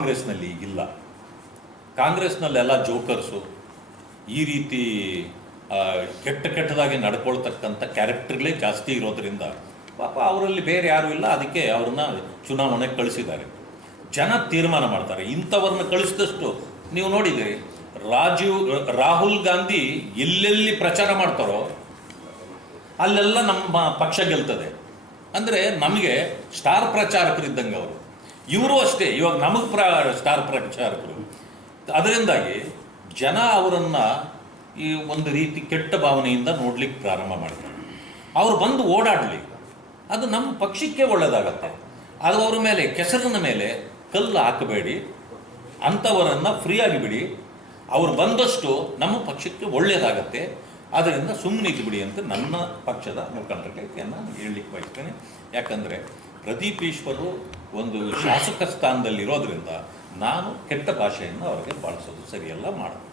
ಕಾಂಗ್ರೆಸ್ನಲ್ಲಿ ಇಲ್ಲ. ಕಾಂಗ್ರೆಸ್ನಲ್ಲೆಲ್ಲ ಜೋಕರ್ಸು, ಈ ರೀತಿ ಕೆಟ್ಟದಾಗಿ ನಡ್ಕೊಳ್ತಕ್ಕಂಥ ಕ್ಯಾರೆಕ್ಟರ್ಗಳೇ ಜಾಸ್ತಿ ಇರೋದರಿಂದ ಪಾಪ ಅವರಲ್ಲಿ ಬೇರೆ ಯಾರೂ ಇಲ್ಲ, ಅದಕ್ಕೆ ಅವ್ರನ್ನ ಚುನಾವಣೆಗೆ ಕಳಿಸಿದ್ದಾರೆ. ಜನ ತೀರ್ಮಾನ ಮಾಡ್ತಾರೆ. ಇಂಥವ್ರನ್ನ ಕಳಿಸಿದಷ್ಟು ನೀವು ನೋಡಿದಿರಿ, ರಾಹುಲ್ ಗಾಂಧಿ ಎಲ್ಲೆಲ್ಲಿ ಪ್ರಚಾರ ಮಾಡ್ತಾರೋ ಅಲ್ಲೆಲ್ಲ ನಮ್ಮ ಪಕ್ಷ ಗೆಲ್ತದೆ. ಅಂದರೆ ನಮಗೆ ಸ್ಟಾರ್ ಪ್ರಚಾರಕರಿದ್ದಂಗೆ ಅವರು. ಇವರು ಅಷ್ಟೇ, ಇವಾಗ ನಮಗೆ ಸ್ಟಾರ್ ಪ್ರಚಾರಕರು. ಅದರಿಂದಾಗಿ ಜನ ಅವರನ್ನು ಈ ಒಂದು ರೀತಿ ಕೆಟ್ಟ ಭಾವನೆಯಿಂದ ನೋಡ್ಲಿಕ್ಕೆ ಪ್ರಾರಂಭ ಮಾಡ್ತಾರೆ. ಅವರು ಬಂದು ಓಡಾಡಲಿ, ಅದು ನಮ್ಮ ಪಕ್ಷಕ್ಕೆ ಒಳ್ಳೆಯದಾಗತ್ತೆ. ಅದು ಅವ್ರ ಮೇಲೆ, ಕೆಸರಿನ ಮೇಲೆ ಕಲ್ಲು ಹಾಕಬೇಡಿ, ಅಂಥವರನ್ನು ಫ್ರೀಯಾಗಿ ಬಿಡಿ. ಅವ್ರು ಬಂದಷ್ಟು ನಮ್ಮ ಪಕ್ಷಕ್ಕೆ ಒಳ್ಳೆಯದಾಗತ್ತೆ. ಆದ್ದರಿಂದ ಸುಮ್ಮನೆ ಇದ್ದುಬಿಡಿ ಅಂತ ನನ್ನ ಪಕ್ಷದ ಮುಖಂಡರಿಗೆ ನಾನು ಹೇಳಲಿಕ್ಕೆ ಬಯಸ್ತೇನೆ. ಯಾಕಂದರೆ ಪ್ರದೀಪ್ ಈಶ್ವರು ಒಂದು ಶಾಸಕ ಸ್ಥಾನದಲ್ಲಿರೋದ್ರಿಂದ ನಾನು ಕೆಟ್ಟ ಭಾಷೆಯನ್ನು ಅವರಿಗೆ ಬಳಸೋದು ಸರಿಯಲ್ಲ ಮಾಡೋದು.